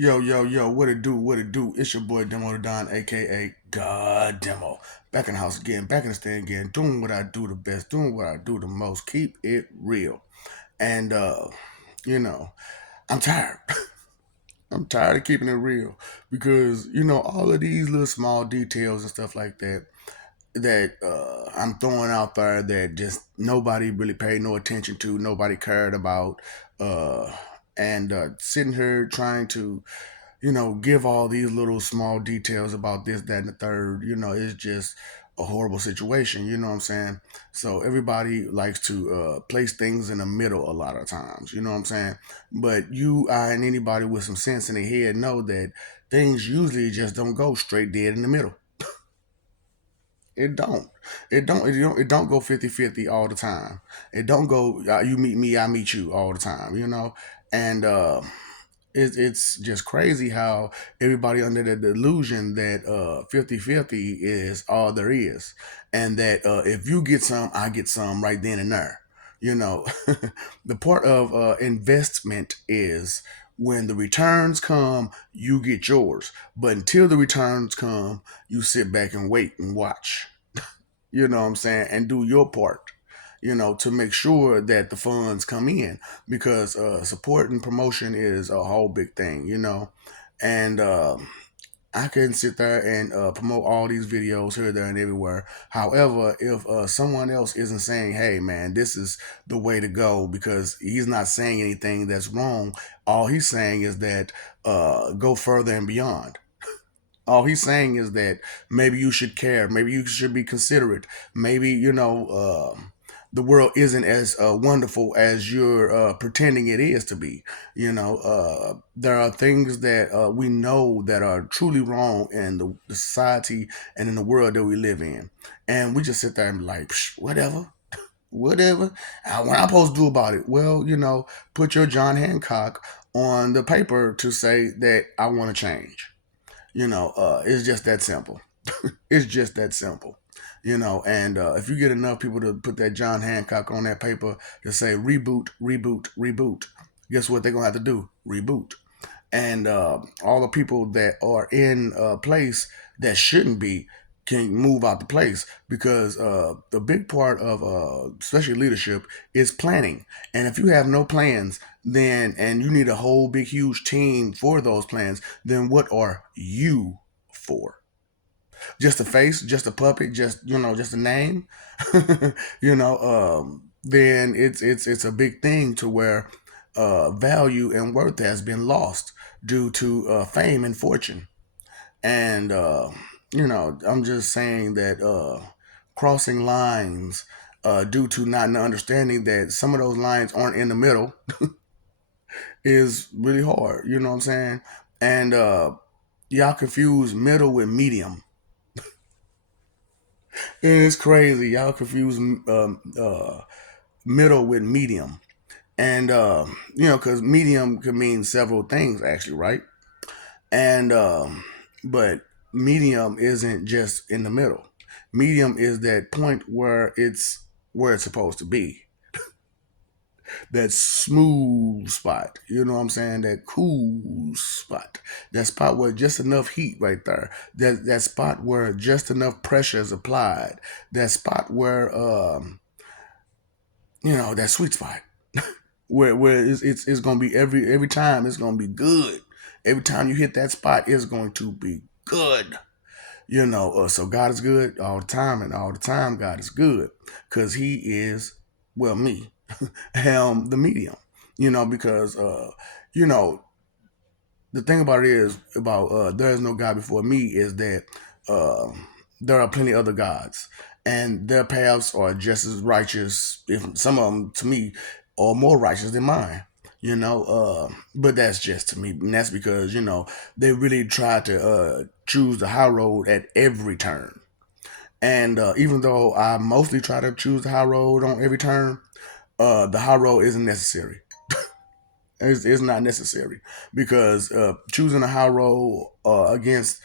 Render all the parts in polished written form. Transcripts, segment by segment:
Yo, yo, yo, what it do, what it do? It's your boy Demo the Don, aka God Demo. Back in the house again, back in the stand again, doing what I do the best, doing what I do the most. Keep it real. And you know, I'm tired. I'm tired of keeping it real because, all of these little small details and stuff like that I'm throwing out there that just nobody really paid no attention to, nobody cared about. Uh and sitting here trying to give all these little small details about this, that, and the third, it's just a horrible situation. You know what I'm saying? So everybody likes to place things in the middle a lot of times. You know what I'm saying? But you, I, and anybody with some sense in their head know that things usually just don't go straight dead in the middle. It don't. It don't go 50-50 all the time. It don't go you meet me, I meet you all the time, And it's just crazy how everybody under the delusion that 50-50 is all there is, and that if you get some, I get some right then and there. You know, the part of investment is when the returns come, you get yours. But until the returns come, you sit back and wait and watch. You know what I'm saying? And do your part, to make sure that the funds come in, because support and promotion is a whole big thing, And I can sit there and promote all these videos here, there, and everywhere. However, if someone else isn't saying, hey, man, this is the way to go, because he's not saying anything that's wrong, all he's saying is that go further and beyond. All he's saying is that maybe you should care, maybe you should be considerate, maybe the world isn't as wonderful as you're pretending it is to be. There are things that we know that are truly wrong in the society and in the world that we live in, and we just sit there and be like, "Psh, whatever. Whatever. What I'm supposed to do about it? Well, put your John Hancock on the paper to say that I want to change. It's just that simple. It's just that simple. And if you get enough people to put that John Hancock on that paper to say reboot, reboot, reboot, guess what they're gonna have to do? Reboot. And all the people that are in place that shouldn't be can move out the place, because the big part of especially leadership is planning. And if you have no plans, then and you need a whole big huge team for those plans, then what are you for? Just a face, just a puppet, just a name. Then it's a big thing to where value and worth has been lost due to fame and fortune. And I'm just saying that crossing lines due to not understanding that some of those lines aren't in the middle is really hard. You know what I'm saying? And y'all confuse middle with medium. It's crazy. Y'all confuse middle with medium. And, because medium could mean several things, actually, right? And, but medium isn't just in the middle. Medium is that point where it's supposed to be. That smooth spot. You know what I'm saying? That cool spot. That spot where just enough heat right there. That spot where just enough pressure is applied. That spot where that sweet spot. Where it's gonna be every time it's gonna be good. Every time you hit that spot, it's going to be good. So God is good all the time, and all the time God is good, because He is, well, me, the medium. Because you know the thing about it is about there is no God before me is that uh, there are plenty other gods, and their paths are just as righteous, if some of them to me are more righteous than mine. But that's just to me, and that's because they really try to choose the high road at every turn. And even though I mostly try to choose the high road on every turn, the high road isn't necessary. It's not necessary, because choosing a high road against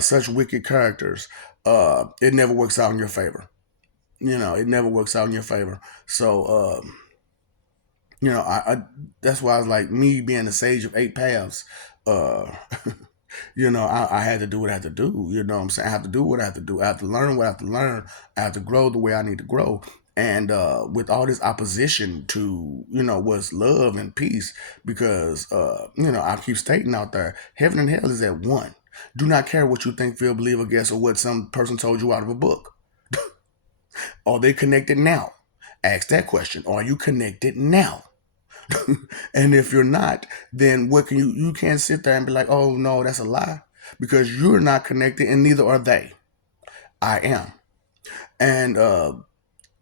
such wicked characters, it never works out in your favor. It never works out in your favor. So, I that's why I was like, me being the sage of eight paths. uh I had to do what I had to do. You know what I'm saying? I have to do what I have to do. I have to learn what I have to learn. I have to grow the way I need to grow. And with all this opposition to, what's love and peace, because, I keep stating out there, heaven and hell is at one. Do not care what you think, feel, believe, or guess, or what some person told you out of a book. Are they connected now? Ask that question. Are you connected now? And if you're not, then what can you can't sit there and be like, oh no, that's a lie. Because you're not connected and neither are they. I am. And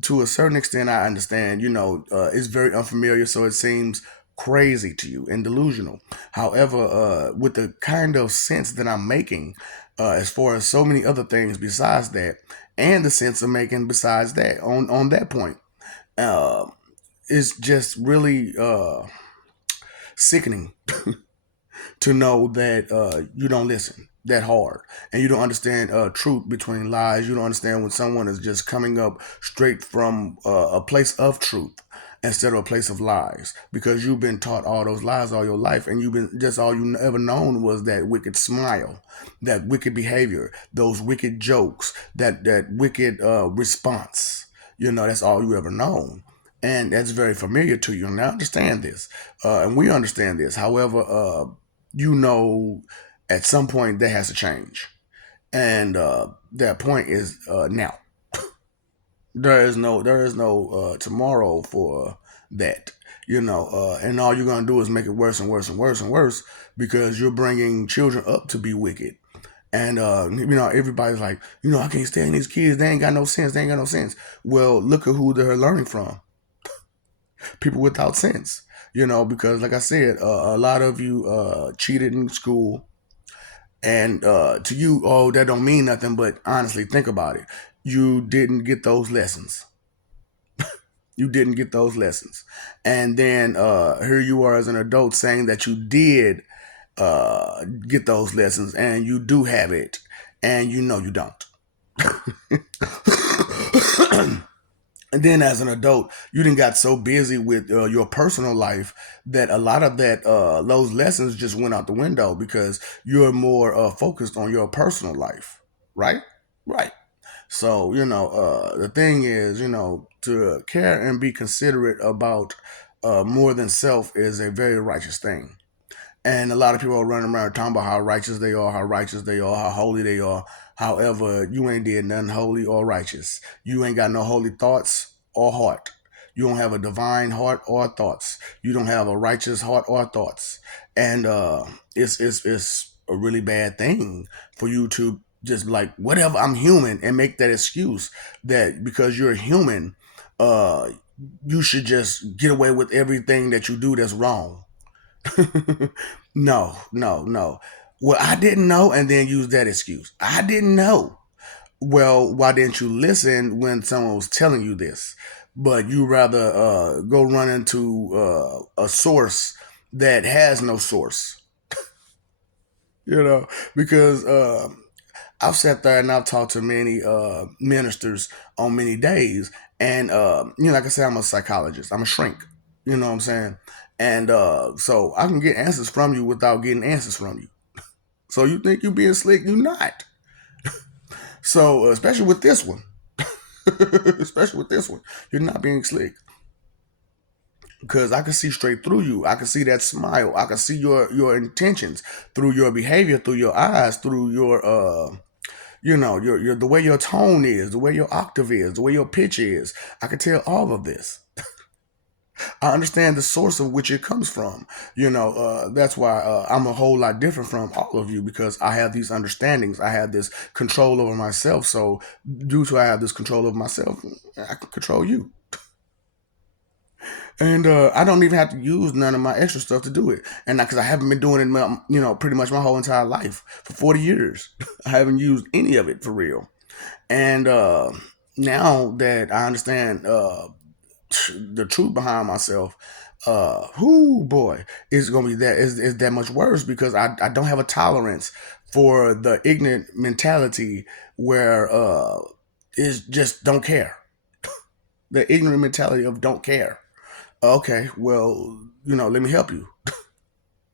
to a certain extent I understand, it's very unfamiliar, so it seems crazy to you and delusional. However, with the kind of sense that I'm making, as far as so many other things besides that, and the sense of making besides that, on that point, uh, it's just really sickening to know that you don't listen that hard, and you don't understand truth between lies. You don't understand when someone is just coming up straight from a place of truth instead of a place of lies, because you've been taught all those lies all your life, and you've been just all you ever known was that wicked smile, that wicked behavior, those wicked jokes, that wicked response. That's all you ever known, and that's very familiar to you. And I understand this, and we understand this. However, you know, at some point that has to change, and that point is now. There is no tomorrow for that. And all you're gonna do is make it worse and worse and worse and worse, because you're bringing children up to be wicked. And everybody's like, I can't stand these kids. They ain't got no sense. They ain't got no sense. Well, look at who they're learning from. People without sense. Because like I said, a lot of you cheated in school, and to you, oh, that don't mean nothing. But honestly, think about it. You didn't get those lessons. You didn't get those lessons. And then here you are as an adult saying that you did get those lessons, and you do have it, and you don't. And then as an adult, you didn't got so busy with your personal life that a lot of that those lessons just went out the window, because you're more focused on your personal life, right? Right. So the thing is, to care and be considerate about more than self is a very righteous thing. And a lot of people are running around talking about how righteous they are, how righteous they are, how holy they are. However, you ain't did nothing holy or righteous. You ain't got no holy thoughts or heart. You don't have a divine heart or thoughts. You don't have a righteous heart or thoughts. And it's a really bad thing for you to just like, whatever, I'm human, and make that excuse that because you're human, uh, you should just get away with everything that you do that's wrong. No, no, no. Well, I didn't know, and then use that excuse. I didn't know. Well, why didn't you listen when someone was telling you this? But you rather go run into a source that has no source, because I've sat there and I've talked to many ministers on many days, and like I said, I'm a psychologist. I'm a shrink. You know what I'm saying? And so I can get answers from you without getting answers from you. So you think you being slick? You not. So especially with this one, especially with this one, you're not being slick, because I can see straight through you. I can see that smile. I can see your intentions through your behavior, through your eyes, through your your the way your tone is, the way your octave is, the way your pitch is. I can tell all of this. I understand the source of which it comes from. That's why I'm a whole lot different from all of you, because I have these understandings. I have this control over myself. So, due to I have this control over myself, I can control you. And I don't even have to use none of my extra stuff to do it. And because I haven't been doing it, pretty much my whole entire life for 40 years, I haven't used any of it for real. And now that I understand the truth behind myself, whoo boy, it's gonna be is that much worse, because I don't have a tolerance for the ignorant mentality where is just don't care. The ignorant mentality of don't care. Okay, well, let me help you.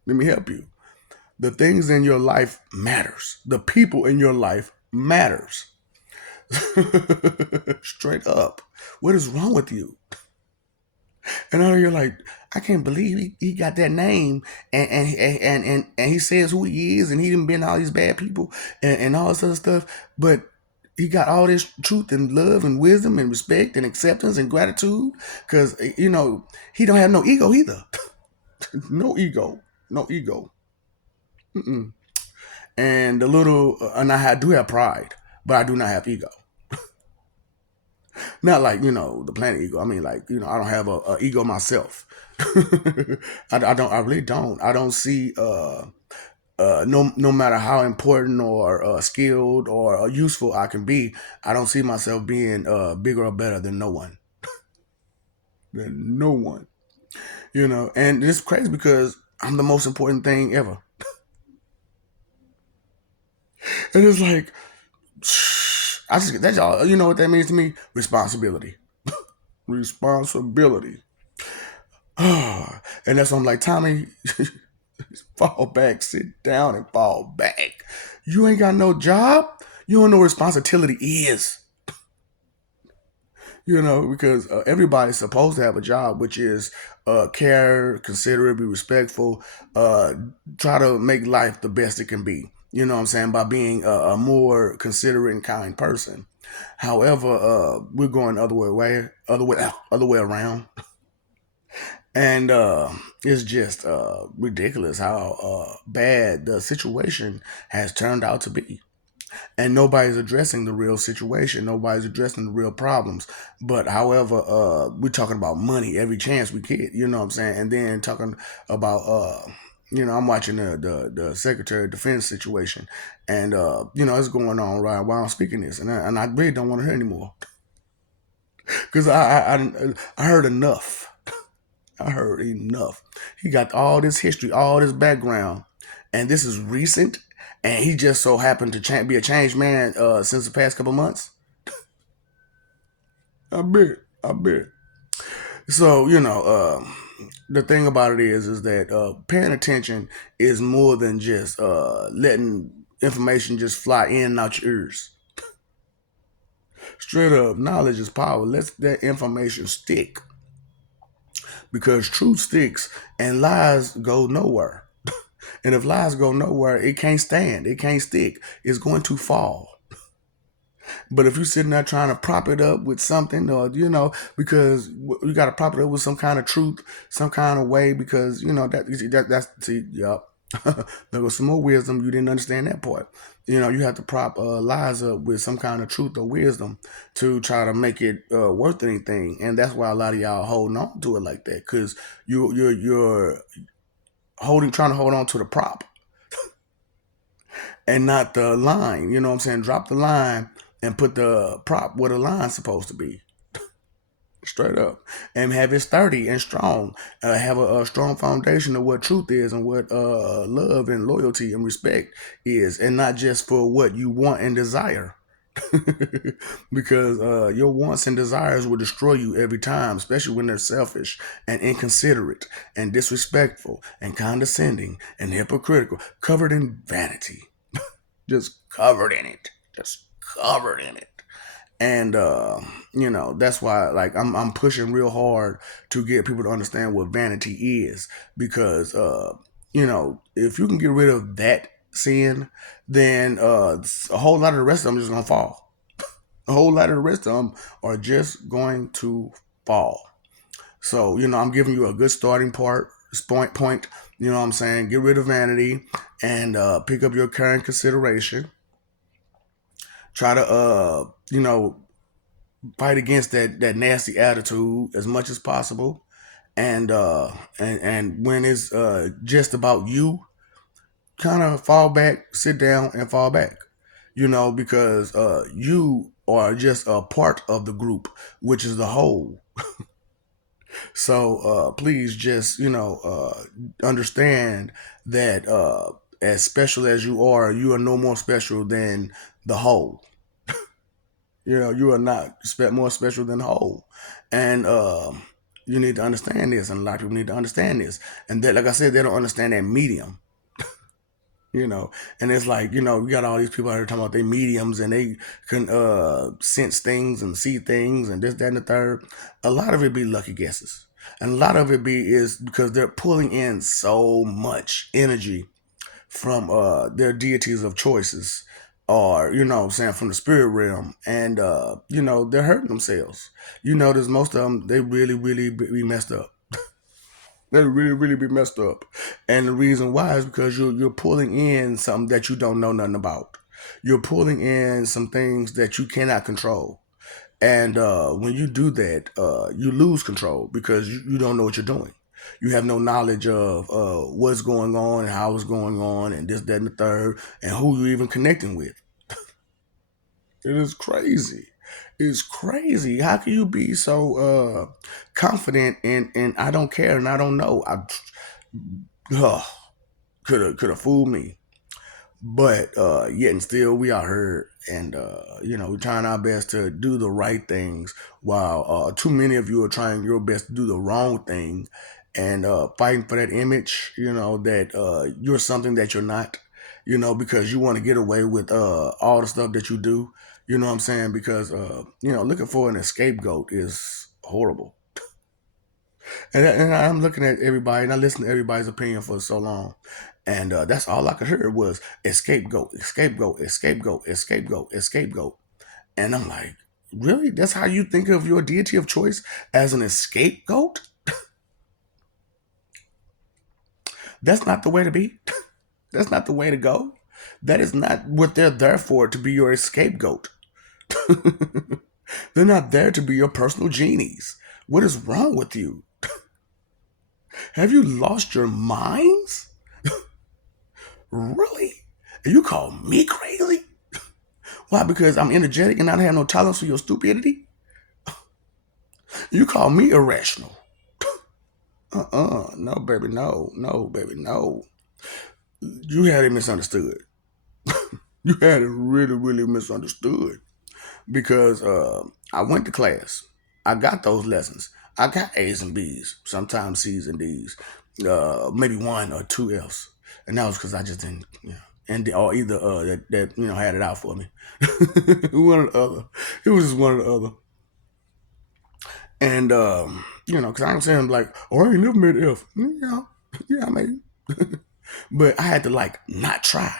Let me help you. The things in your life matters. The people in your life matters. Straight up. What is wrong with you? And now you're like, I can't believe he got that name and he says who he is and he done been all these bad people and all this other stuff, but he got all this truth and love and wisdom and respect and acceptance and gratitude because he don't have no ego either. No ego, no ego. Mm-mm. And the little and do have pride, but I do not have ego. Not like the planet ego. I mean, like I don't have a ego myself. I don't. I really don't. I don't see no matter how important or skilled or useful I can be, I don't see myself being bigger or better than no one. Than no one. And it's crazy because I'm the most important thing ever. And it's like I just that's all. You know what that means to me? Responsibility. Responsibility. And that's why I'm like, Tommy, fall back, sit down and fall back. You ain't got no job. You don't know what responsibility is. Because everybody's supposed to have a job, which is care, considerate, be respectful, uh, try to make life the best it can be. You know what I'm saying? By being a more considerate and kind person. However, we're going other way around. And it's just ridiculous how bad the situation has turned out to be. And nobody's addressing the real situation. Nobody's addressing the real problems. But however, we're talking about money every chance we get. You know what I'm saying? And then talking about I'm watching the Secretary of Defense situation, and it's going on right while I'm speaking this, and I really don't want to hear anymore because I heard enough. I heard enough. He got all this history, all this background, and this is recent. And he just so happened to be a changed man since the past couple months. I bet. I bet. So the thing about it is that paying attention is more than just letting information just fly in and out your ears. Straight up, knowledge is power. Let that information stick because truth sticks and lies go nowhere. And if lies go nowhere, it can't stand. It can't stick. It's going to fall. But if you're sitting there trying to prop it up with something, or because you got to prop it up with some kind of truth, some kind of way, because that's see, yup. There was some more wisdom. You didn't understand that part. You have to prop lies up with some kind of truth or wisdom to try to make it worth anything, and that's why a lot of y'all holding on to it like that, because you're trying to hold on to the prop and not the line. You know what I'm saying? Drop the line and put the prop where the line's supposed to be. Straight up. And have it sturdy and strong. Have a strong foundation of what truth is and what love and loyalty and respect is. And not just for what you want and desire. Because your wants and desires will destroy you every time, especially when they're selfish and inconsiderate and disrespectful and condescending and hypocritical, covered in vanity. Just covered in it. Just covered in it. And that's why like I'm pushing real hard to get people to understand what vanity is, because if you can get rid of that sin, then a whole lot of the rest of them is just gonna fall. A whole lot of the rest of them are just going to fall. So I'm giving you a good starting point. You know what I'm saying? Get rid of vanity and pick up your current consideration. Try to fight against that nasty attitude as much as possible, and when it's just about you, kind of fall back, sit down, and fall back. Because you are just a part of the group, which is the whole. So please just understand that as special as you are no more special than the whole. You are not more special than the whole. And you need to understand this, and a lot of people need to understand this. And that, like I said, they don't understand that medium. you know. And it's like, we got all these people out here talking about they mediums and they can sense things and see things and this, that, and the third. A lot of it be lucky guesses. And a lot of it be is because they're pulling in so much energy from their deities of choices, or what I'm saying, from the spirit realm, and they're hurting themselves. You notice most of them, they really really be messed up. They really really be messed up, and the reason why is because you're pulling in something that you don't know nothing about. You're pulling in some things that you cannot control, and when you do that, you lose control because you don't know what you're doing. You have no knowledge of what's going on and how it's going on and this, that, and the third, and who you're even connecting with. It is crazy. It's crazy. How can you be so confident in I don't care and I don't know? I could have fooled me. But yet and still we are hurt, and we're trying our best to do the right things while too many of you are trying your best to do the wrong thing, and fighting for that image, that you're something that you're not, because you want to get away with all the stuff that you do. You know what I'm saying? Because looking for an scapegoat is horrible. And I'm looking at everybody, and I listened to everybody's opinion for so long, and that's all I could hear was scapegoat, scapegoat, scapegoat, scapegoat, scapegoat. And I'm like, really? That's how you think of your deity of choice, as an scapegoat? That's not the way to be. That's not the way to go. That is not what they're there for, to be your scapegoat. They're not there to be your personal genies. What is wrong with you? Have you lost your minds? Really? And you call me crazy? Why? Because I'm energetic and I don't have no tolerance for your stupidity? You call me irrational? No, baby, no. No, baby, no. You had it misunderstood. You had it really, really misunderstood. Because I went to class. I got those lessons. I got A's and B's, sometimes C's and D's, maybe one or two F's, and that was because I just didn't, or either that had it out for me, one or the other. It was just one or the other, and because I'm saying like, oh, I ain't never made an F, yeah, I made it, but I had to like not try.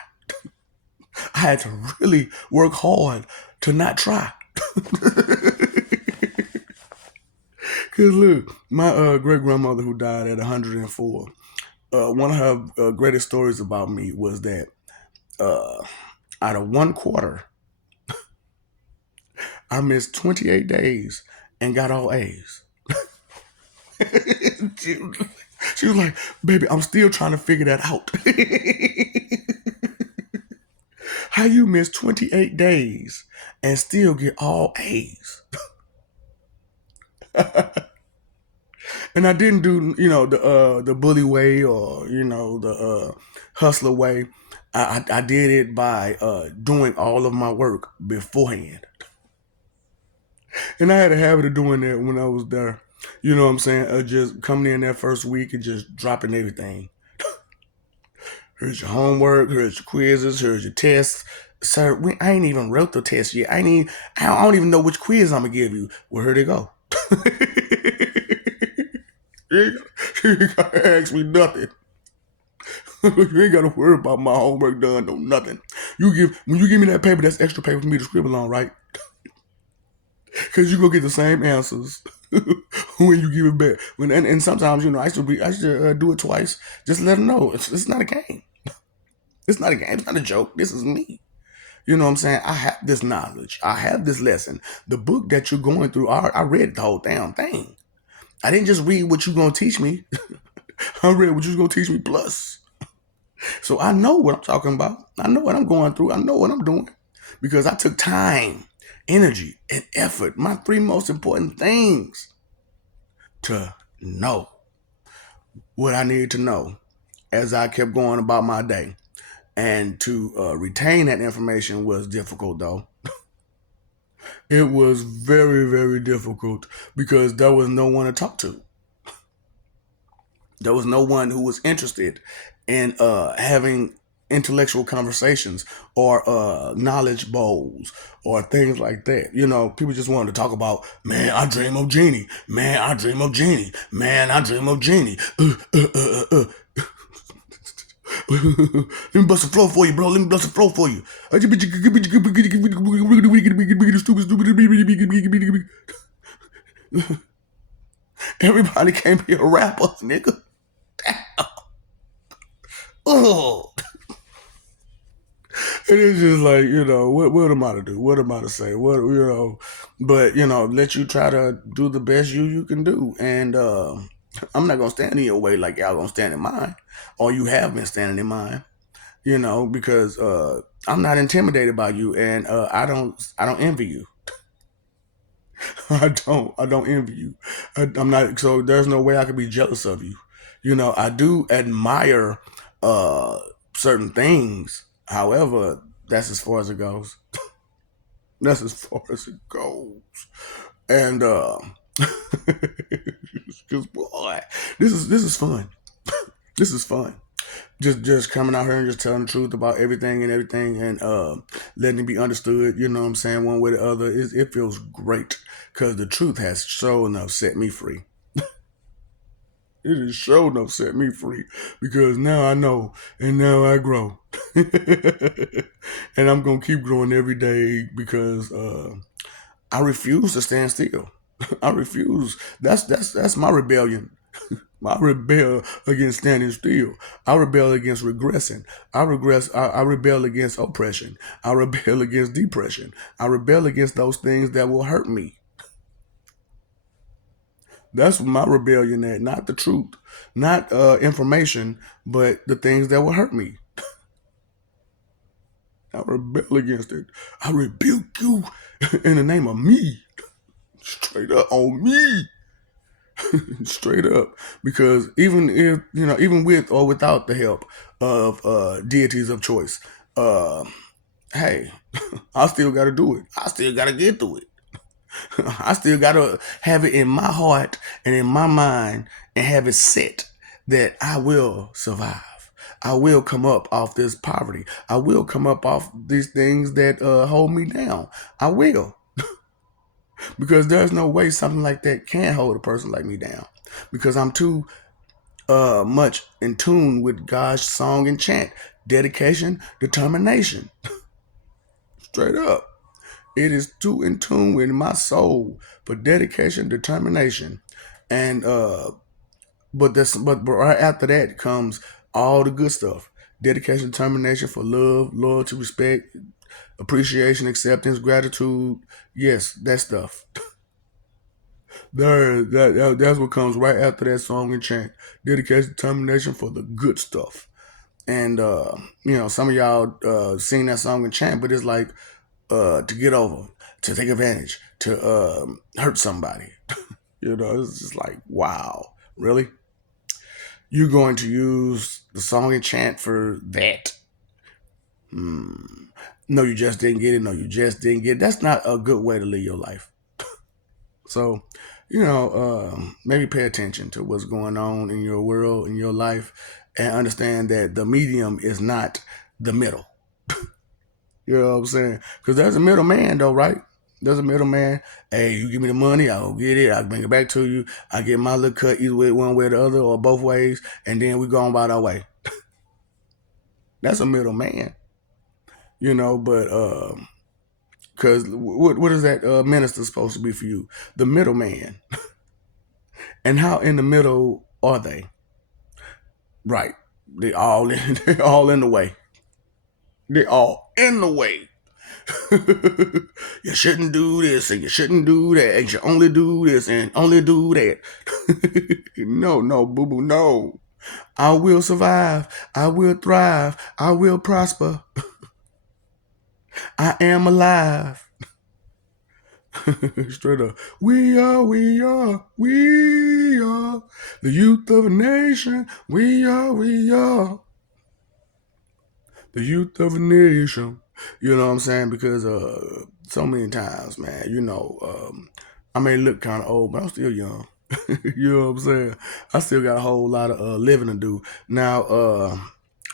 I had to really work hard to not try. Cause look, my great grandmother who died at 104, one of her greatest stories about me was that uh, out of one quarter, I missed 28 days and got all A's. she, she was like, "Baby, I'm still trying to figure that out. How you miss 28 days and still get all A's?" And I didn't do, the bully way, or the hustler way. I did it by doing all of my work beforehand, and I had a habit of doing that when I was there. You know what I'm saying? Just coming in that first week and just dropping everything. Here's your homework. Here's your quizzes. Here's your tests. Sir, I ain't even wrote the test yet. I don't even know which quiz I'm gonna give you. Well, here they go. You ain't gotta ask me nothing. You ain't gotta worry about my homework done, no nothing. When you give me that paper, that's extra paper for me to scribble on, right? Cause you go get the same answers when you give it back. And sometimes I should do it twice. Just let them know it's not a game. It's not a game. It's not a joke. This is me. You know what I'm saying? I have this knowledge. I have this lesson. The book that you're going through, I read the whole damn thing. I didn't just read what you're gonna teach me. I read what you're gonna teach me plus. So I know what I'm talking about. I know what I'm going through. I know what I'm doing. Because I took time, energy, and effort, my three most important things, to know what I needed to know as I kept going about my day. And to retain that information was difficult, though. It was very, very difficult because there was no one to talk to. There was no one who was interested in having intellectual conversations or knowledge bowls or things like that. You know, people just wanted to talk about, man, I dream of Genie. Man, I dream of Genie. Man, I dream of Genie. Let me bust a flow for you, bro. Let me bust a flow for you. Everybody can't be a rapper, nigga. Oh, it is just like, what am I to do? What am I to say? But let you try to do the best you can do, and I'm not gonna stand in your way like y'all gonna stand in mine, or you have been standing in mine. Because I'm not intimidated by you, and I don't envy you. I don't envy you. I'm not. So there's no way I could be jealous of you. I do admire uh certain things. However, that's as far as it goes. That's as far as it goes. And because boy, this is fun. This is fun. Just coming out here and just telling the truth about everything and letting it be understood. You know what I'm saying, one way or the other. It feels great because the truth has sure enough set me free. It has sure enough set me free because now I know and now I grow. And I'm gonna keep growing every day because I refuse to stand still. I refuse. That's my rebellion. I rebel against standing still. I rebel against regressing. I rebel against oppression. I rebel against depression. I rebel against those things that will hurt me. That's my rebellion at, not the truth, not information, but the things that will hurt me. I rebel against it. I rebuke you in the name of me. Straight up on me. Straight up. Because even if, even with or without the help of deities of choice, uh, hey, I still got to do it. I still got to get through it. I still got to have it in my heart and in my mind and have it set that I will survive. I will come up off this poverty. I will come up off these things that hold me down. I will. Because there's no way something like that can hold a person like me down. Because I'm too much in tune with God's song and chant. Dedication, determination. Straight up. It is too in tune with my soul for dedication, determination. And but right after that comes all the good stuff. Dedication, determination for love, loyalty, respect, appreciation, acceptance, gratitude. Yes, that stuff. That's what comes right after that song and chant. Dedication, determination for the good stuff. And some of y'all sing that song and chant, but it's like to get over, to take advantage, to hurt somebody. It's just like, wow, really? You're going to use the song and chant for that? No, you just didn't get it. No, you just didn't get it. That's not a good way to live your life. So, maybe pay attention to what's going on in your world, in your life, and understand that the medium is not the middle. You know what I'm saying? Because there's a middleman, though, right? There's a middleman. Hey, you give me the money, I'll get it. I'll bring it back to you. I get my little cut either way, one way or the other, or both ways, and then we go on about our way. That's a middleman, But because what is that minister supposed to be for you? The middleman. And how in the middle are they? Right. They all in the way. They all in the way. You shouldn't do this and you shouldn't do that. And you only do this and only do that. No, boo boo, no. I will survive. I will thrive. I will prosper. I am alive. Straight up. We are the youth of a nation. We are the youth of a nation. You know what I'm saying? Because so many times, man, I may look kind of old, but I'm still young. You know what I'm saying? I still got a whole lot of living to do. Now,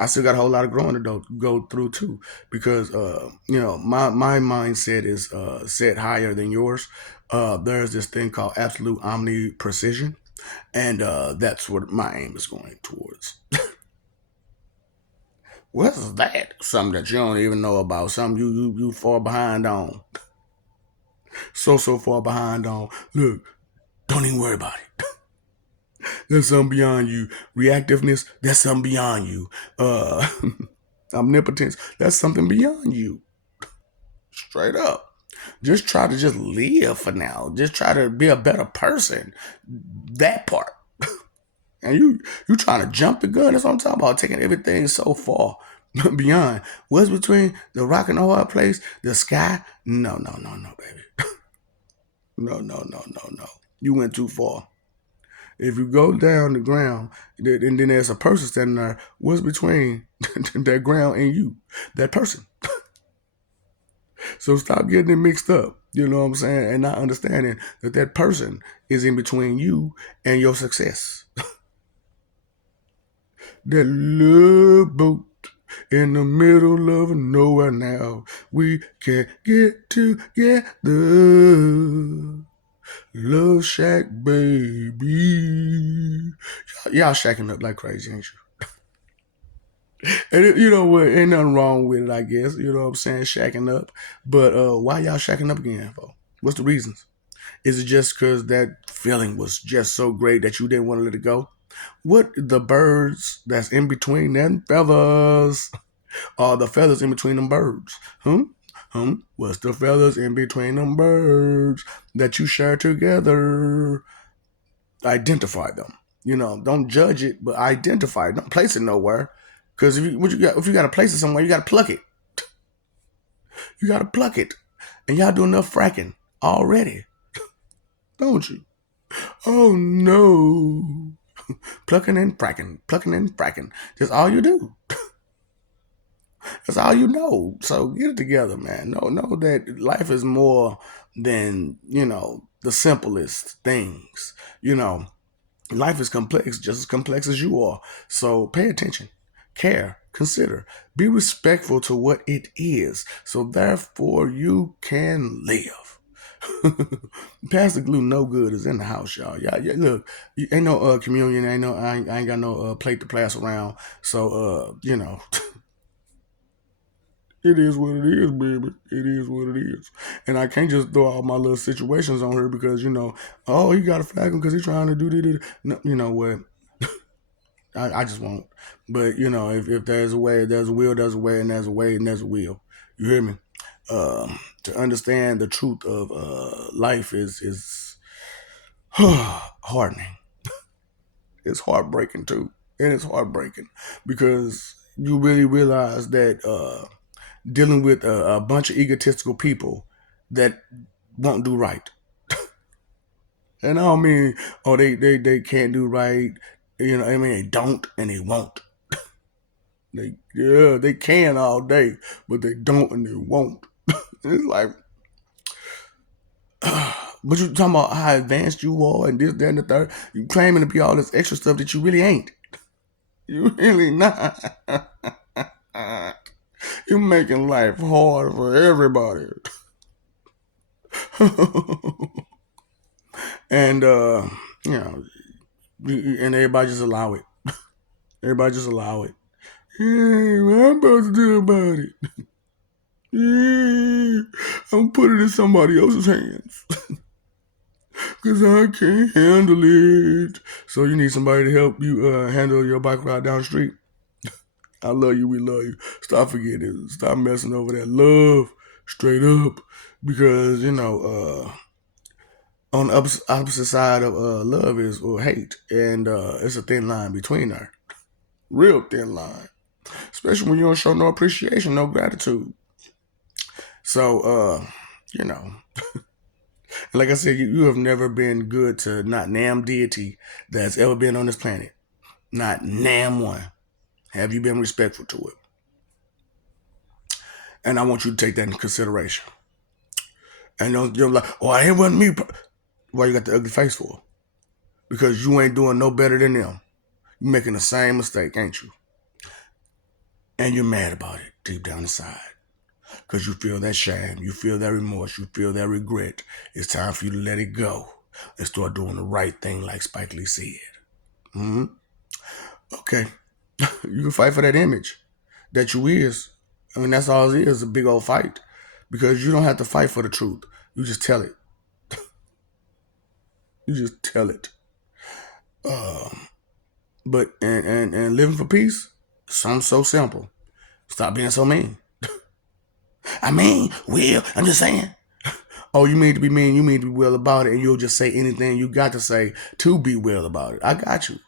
I still got a whole lot of growing to go through too, because my mindset is set higher than yours. There's this thing called absolute omni precision, and that's what my aim is going towards. What's that? Something that you don't even know about. Something you far behind on. So far behind on. Look, don't even worry about it. That's something beyond you. Reactiveness, that's something beyond you. Uh, omnipotence, that's something beyond you. Straight up. Just try to just live for now. Just try to be a better person. That part. And you trying to jump the gun. That's what I'm talking about. Taking everything so far beyond. What's between the rock and the hard place, the sky? No, baby. No. You went too far. If you go down the ground, and then there's a person standing there, what's between that ground and you? That person. So stop getting it mixed up. You know what I'm saying? And not understanding that that person is in between you and your success. That love boat in the middle of nowhere now. We can get together. Love Shack, baby. Y'all shacking up like crazy, ain't you? And you know what? Ain't nothing wrong with it, I guess. You know what I'm saying? Shacking up. But why y'all shacking up again, for? What's the reasons? Is it just because that feeling was just so great that you didn't want to let it go? What the birds that's in between them feathers are the feathers in between them birds? What's the feathers in between them birds that you share together? Identify them. You know, don't judge it, but identify it. Don't place it nowhere. Because if you got to place it somewhere, you got to pluck it. You got to pluck it, and y'all do enough fracking already, don't you? Oh no, plucking and fracking. That's all you do. That's all you know. So get it together, man. Know that life is more than the simplest things. You know, life is complex, just as complex as you are. So pay attention, care, consider, be respectful to what it is. So therefore, you can live. Pastor Glue, no good is in the house, y'all. Yeah, look, ain't no communion, I ain't got no plate to pass around. So it is what it is, baby. It is what it is. And I can't just throw all my little situations on her because, oh, he got to flag him because he's trying to do this. No, you know what? I just won't. But, if there's a way, there's a will, there's a way, and there's a way, and there's a will. You hear me? To understand the truth of life is hardening. It's heartbreaking, too. And it's heartbreaking because you really realize that dealing with a bunch of egotistical people that won't do right. And I don't mean, oh, they can't do right. I mean, they don't and they won't. They can all day, but they don't and they won't. It's like, but you talking about how advanced you are and this, that, and the third. You claiming to be all this extra stuff that you really ain't. You really not. You're making life hard for everybody. And you know, and everybody just allow it. Everybody just allow it. Yeah, what I'm supposed to do about it? Yeah, I'm putting it in somebody else's hands because I can't handle it. So you need somebody to help you handle your bike ride down the street. I love you. We love you. Stop forgetting it. Stop messing over that love straight up because on the opposite side of love is hate, and it's a thin line between there, real thin line, especially when you don't show no appreciation, no gratitude. So, you know, like I said, you have never been good to not nam deity that's ever been on this planet. Not nam one. Have you been respectful to it? And I want you to take that into consideration. And you're like, oh, I ain't wasn't me. Why you got the ugly face for? Because you ain't doing no better than them. You making the same mistake, ain't you? And you're mad about it deep down inside. Because you feel that shame, you feel that remorse, you feel that regret. It's time for you to let it go and start doing the right thing like Spike Lee said. Hmm. Okay. You can fight for that image that you is. I mean, that's all it is, a big old fight. Because you don't have to fight for the truth. You just tell it. You just tell it. But and living for peace, something so simple. Stop being so mean. I mean, Will, I'm just saying. Oh, you mean to be mean, you mean to be well about it, and you'll just say anything you got to say to be well about it. I got you.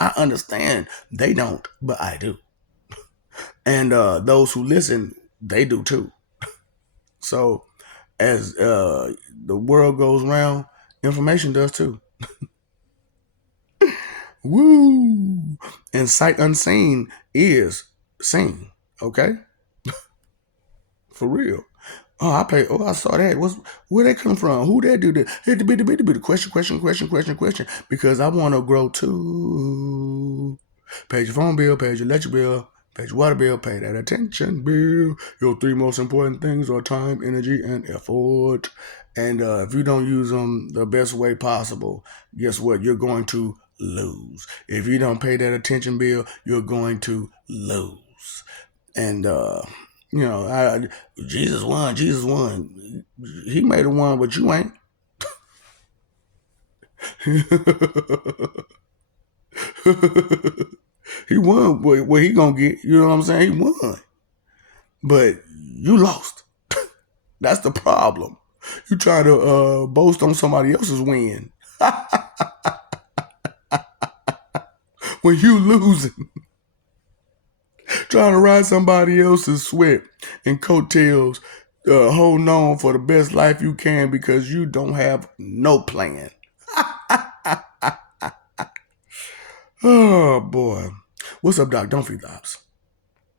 I understand. They don't, but I do. And those who listen, they do too. So as the world goes round, information does too. Woo! And sight unseen is seen. Okay? For real. Oh, I pay. Oh, I saw that. Where they come from? Who that do that? Hit the bit. Question. Because I want to grow too. Pay your phone bill, pay your electric bill, pay your water bill, pay that attention bill. Your three most important things are time, energy, and effort. And if you don't use them the best way possible, guess what? You're going to lose. If you don't pay that attention bill, you're going to lose. And Jesus won. Jesus won. He made a one, but you ain't. He won. What he gonna get? You know what I'm saying? He won, but you lost. That's the problem. You try to boast on somebody else's win when you losing. Trying to ride somebody else's sweat and coattails, holding on for the best life you can because you don't have no plan. Oh boy. What's up, Doc? Don't feed the ops.